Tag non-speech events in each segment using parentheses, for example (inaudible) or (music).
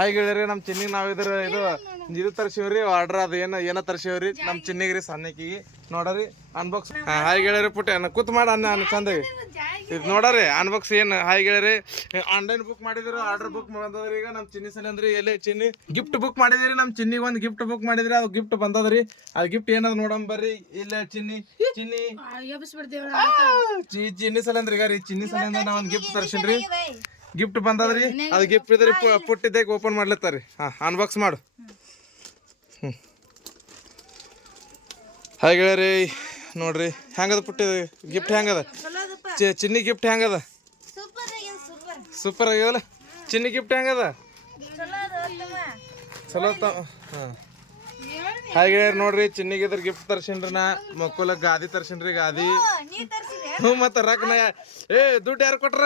Hi ಗೆಳೆಯರಿ ನಮ್ಮ ಚಿನ್ನಿಗೆ ನಾವು ಇದ್ರ ಇದು ಇದು ತರ್ಸಿವ್ರಿ ಆರ್ಡರ್ ಅದು ಏನ ಏನ ತರ್ಸಿವ್ರಿ? ನಮ್ಮ ಚಿನ್ನಿಗೆ ರೀ ಸಣ್ಣಕಿಗೆ ನೋಡರಿ ಅನ್ಬಾಕ್ಸ್ ಹಾಯ್ ಗೆಳೆಯರಿ ಪುಟ್ಟ ಕೂತ್ ಮಾಡ ಅನ್ನ ಅನ್ನ ಚಂದಾಗಿ ಇದು ನೋಡರಿ ಅನ್ಬಾಕ್ಸ್ ಏನು ಹಾಯ್ ಗೆಳೆಯರಿ ಆನ್ಲೈನ್ ಬುಕ್ ಮಾಡಿದ್ರು ಆರ್ಡರ್ ಬುಕ್ ಬಂದದ್ರಿ ಈಗ ನಮ್ಮ ಚಿನ್ನಿ ಸಲ ಅಂದ್ರಿ ಎಲ್ಲಿ ಚಿನ್ನಿ. ಗಿಫ್ಟ್ ಬುಕ್ ಮಾಡಿದ್ರಿ ನಮ್ಮ ಚಿನ್ನಿಗೆ ಒಂದು ಗಿಫ್ಟ್ ಬುಕ್ ಮಾಡಿದ್ರಿ ಅದು ಗಿಫ್ಟ್ ಬಂದದ್ರಿ. ಆ ಗಿಫ್ಟ್ ಏನದ ನೋಡಮ್ ಬರ್ರಿ ಇಲ್ಲ ಚಿನ್ನಿ ಚಿನ್ನಿ. ಚಿನ್ನಿ ಸಲ ಅಂದ್ರಿ ಈಗ ರೀ ಚಿನ್ನಿ ಸಲ ನಾ ಒಂದು ಗಿಫ್ಟ್ ತರ್ಸಿನ್ರಿ. ಗಿಫ್ಟ್ ಬಂದದ್ರಿ? ಅದು ಗಿಫ್ಟ್ ಇದ್ರಿ ಪುಟ್ಟಿದ್ದಾಗ ಓಪನ್ ಮಾಡ್ಲತ್ತಾರಿ. ಹಾ ಅನ್ಬಾಕ್ಸ್ ಮಾಡು. ಹ್ಮ್. ಹಾಗೆ ಗೆಳೆಯರಿ ನೋಡ್ರಿ ಹೆಂಗದ ಪುಟ್ಟಿದ ಗಿಫ್ಟ್ ಹೆಂಗದ? ಚಿನ್ನಿ ಗಿಫ್ಟ್ ಹೆಂಗದ? ಸೂಪರ್ ಆಗ್ಯದ ಸೂಪರ್ ಸೂಪರ್ ಆಗ್ಯದಲ್ಲ ಚಿನ್ನಿ ಗಿಫ್ಟ್ ಹೆಂಗದ? ಚಲೋ ಅದ ಚಲೋ ತ ಹಾಂ. ಹಾಗೆ ನೋಡ್ರಿ ಚಿನ್ನಿಗೆ ಇದ್ರ ಗಿಫ್ಟ್ ತರ್ಸಿನ್ರಿ ನಾ ಮಕ್ಕಳ ಗಾದಿ ತರ್ಸಿನ್ರಿ ಗಾದಿ. ಹ್ಞೂ ಮತ್ತೆ ರಕ್ನ ಏ ದುಡ್ಡು ಯಾರು ಕೊಟ್ರ?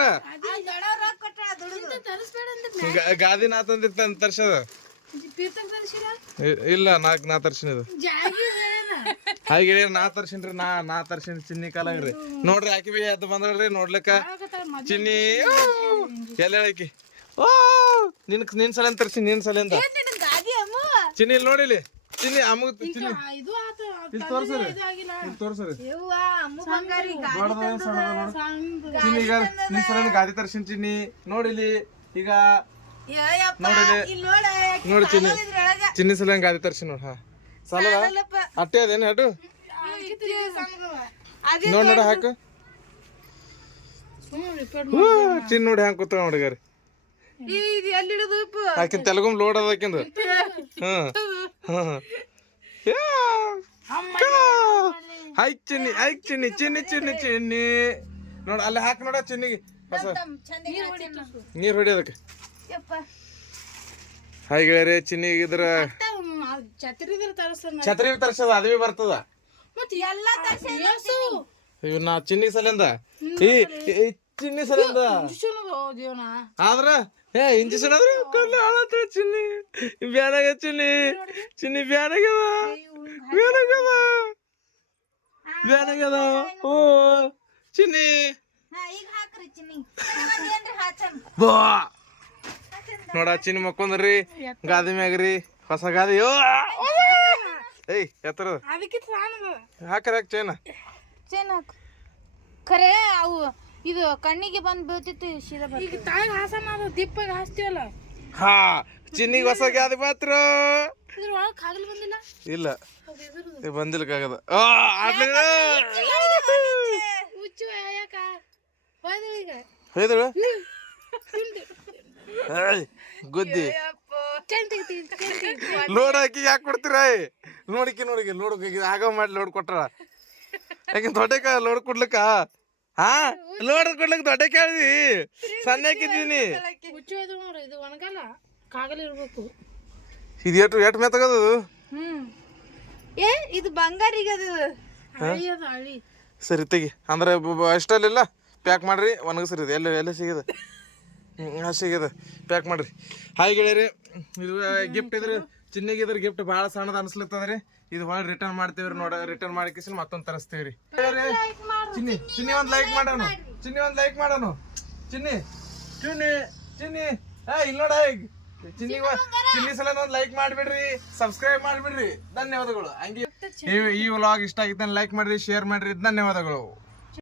ಗಾದಿ ನಾ ತಂದಿರ್ತಾನೆ ತರ್ಸದ. ಇಲ್ಲ ನಾಕ್ ನಾ ತರ್ಸಿನದು. ಹಾಗೆ ಹೇಳಿ ನಾ ತರ್ಸಿನ್ರಿ ನಾ ನಾ ತರ್ಸಿನ್ ಚಿನ್ನಿ ಕಾಲಾಗ್ರಿ ನೋಡ್ರಿ ಆಕಿ ಬಿ ಎದ್ದು ಬಂದ್ರಿ ನೋಡ್ಲಿಕ್ಕ. ಚಿನ್ನಿ ಎಲ್ಲ ಹೇಳಕಿ ಓ! ನಿನ್ ನಿನ್ ಸಲ ತರ್ಸಿ ನಿನ್ ಸಲ ಅಂತ. ಚಿನ್ನಿ ಇಲ್ಲಿ ನೋಡಿಲಿ ಚಿನ್ನಿ ಅಮ್ಮ ಚಿನ್ನಿ. ಇಲ್ಲಿ ತೋರ್ಸರಿ. ಇಲ್ಲಿ ತೋರ್ಸರಿ. ಚಿನ್ನಿ ಈಗ ನಿನ್ ಸಲ ಗಾದಿ ತರ್ಸಿನ್ ಚಿನ್ನಿ. ನೋಡಿಲಿ ಈಗ ಯಪ್ಪ ನೋಡಿಲಿ. ಇಲ್ಲಿ ನೋಡಿ ಚಿನ್ನಿ. ಚಿನ್ನಿ ಸಲ ಗಾದಿ ತರ್ಸಿ ನೋಡ್ ಹಾ. ಅಟ್ಟೆ ಅದೇನು ಹಟು ಅದೇ ನೋಡ್ ನೋಡ ಹಾಕು. ಚಿನ್ ನೋಡಿ ಹ್ಯಾಂಗ ಕೂತ ಹುಡುಗರಿ. ಆಕಿನ್ ತೆಲುಗುಮ್ ಲೋಡ್ ಅದ ಆಕಿಂದು. (laughs) ಹ್ಮ್. ಹ್ಮ್. ಹೈ ಚಿನ್ನಿ ಹೈ ಚಿನ್ನಿ ಚಿನ್ನಿ ಚಿನ್ನಿ ಚಿನ್ನಿ. ನೋಡ ಅಲ್ಲಿ ಹಾಕಿ ನೋಡ ಚಿನ್ನಿಗೆ. ಹೊಸ. ನೀರು ಹೊಡಿಯೋದಕ್ಕೆ ಯಪ್ಪ. ಹಾಯ್ ಚಿನ್ನಿ ಇದ್ರ ಛತ್ರಿ ತರ್ಸದ ಅದು ಬಿ ಬರ್ತದ. ಮತ್ತೆ ಎಲ್ಲ ತರ್ಸಿ ಇವ್ ನಾ ಚಿನ್ನಿ ಸಲಿಂದ. ಈ ಈ ಚಿನ್ನಿ ಸಲಿಂದ. ಆದ್ರ ಏ ಇಂಜೆಕ್ಷನ್ ಆದ್ರೆ ಚಿನ್ನಿ. ಬ್ಯಾನಾಗ ಚಿನ್ನಿ. ಚಿನ್ನಿ ಬ್ಯಾನಾಗ್ಯದ ಬ್ಯಾನಾಗ್ಯದ ಓ ಚಿನ್ನಿ. ಹಾ ಈಗ ಹಾಕ್ರಿ ಚಿನ್ನಿ. ಏನ್ರಿ ಹಾಚನ್? ಬಾ. ನೋಡ ಚಿನ್ನಿ ಮಕ್ಕೊಂದ್ರಿ. ಗಾದಿ ಮ್ಯಾಗ್ರಿ. ಹೊಸ ಗಾದಿ. ಓ ಏಯ್ ಎತ್ತರ. ಹಾಕರ ಚೇನ. ಚೇನ್ ಹಾಕು. ಖರೆ ಅವು ಇದು ಕಣ್ಣಿಗೆ ಬಂದು ಬೀಳ್ತಿತ್ತು ಸೀದಾ. ಈಗ ತಾಯಿಗೆ ಹಾಸನ ಅದು ದಿಪ್ಪಾಗ ಹಾಸ್ತೀವಲ್ಲ ಹಾ ಚಿನ್ನಿಗೆ ಹೊಸ ಗಾದಿ ಮಾತ್ರ. ಇದ್ರೊಳಗೆ ಕಾಗಲ್ ಬಂದಿಲ್ಲ? ಇಲ್ಲ. ಇದು ಬಂದಿಲ್ಲಕ್ಕಾಗದ ಆ ಆಡ್ಲಿಲ್ಲ ಹುಚ್ಚು ಯಾಕ? ಹೋಯ್ದು ಈಗ? ಹೇಳಿದಳು ಏಯ್ ಗುದ್ದಿ. ಲೋಡ್ ಹಾಕಿ ಯಾಕೆ ಕೊಡ್ತೀರ? ನೋಡಿಕಿ ನೋಡಿಕಿ ಲೋಡ್ ಆಗ ಮಾಡಿ ಲೋಡ್ ಕೊಟ್ರ. ಯಾಕೆ ದೊಡ್ಡಕ ಲೋಡ್ ಕೊಡ್ಲಿಕ್ಕ? ಹಾ? ಲೋಡ್ ಕೊಡ್ಲಿಕ್ಕೆ ದೊಡ್ಡ ಕೇಳಿದಿ? ಸಣ್ಣ ಹಾಕಿದ್ದೀನಿ ಹುಚ್ಚು ಅದು ನೋಡ್ರಿ ಇದು ಒಣಗಲ್ಲ. ಕಾಗಲ್ ಇರ್ಬೇಕು. ಇದು ಎಷ್ಟು ಎಷ್ಟು ಮೆತ್ತಗದದು ಹ್ಮ್. ಏ ಇದು ಅದು. ಹಳಿ ಅದು ಹಳಿ. ಸರಿ ತೆಗಿ. ಅಂದ್ರೆ ಅಷ್ಟಲ್ಲಿಲ್ಲ ಪ್ಯಾಕ್ ಮಾಡ್ರಿ ಒಣಗಿಸ್ರಿ ಇದು. ಎಲ್ಲ ಎಲ್ಲಿ ಸಿಗದ ಹ್ಞೂ ಸಿಗದ ಪ್ಯಾಕ್ ಮಾಡ್ರಿ. ಹಾಯ್ ಗೆಳೆಯರಿ ಇದು ಗಿಫ್ಟ್ ಇದ್ರೆ ಚಿನ್ನಿಗೆ ಇದ್ರ ಗಿಫ್ಟ್ ಭಾಳ ಸಣ್ಣದ ಅನ್ಸ್ಲತ್ತದ್ರಿ. ಇದು ಹೊಳ್ ರಿಟರ್ನ್ ಮಾಡ್ತೀವ್ರಿ ನೋಡ ರಿಟರ್ನ್ ಮಾಡಿಕಿಸಿ ಮತ್ತೊಂದು ತರಿಸ್ತೀವ್ರಿ. ಚಿನ್ನಿ ಚಿನ್ನಿ ಒಂದು ಲೈಕ್ ಮಾಡೋಣ ಚಿನ್ನಿ ಒಂದು ಲೈಕ್ ಮಾಡೋಣ ಚಿನ್ನಿ ಚಿನ್ನಿ ಚಿನ್ನಿ. ಹಾ ಇಲ್ಲ ನೋಡ ಈಗ ಚಿನ್ನಿ ಚಿನ್ನಿ ಸಲ ಒಂದು ಲೈಕ್ ಮಾಡ್ಬಿಡ್ರಿ ಸಬ್ಸ್ಕ್ರೈಬ್ ಮಾಡ್ಬಿಡ್ರಿ. ಧನ್ಯವಾದಗಳು. ಹಂಗೆ ಈ ಈ ವ್ಲಾಗ್ ಇಷ್ಟ ಆಗಿತ್ತು ಲೈಕ್ ಮಾಡ್ರಿ ಶೇರ್ ಮಾಡ್ರಿ. ಧನ್ಯವಾದಗಳು.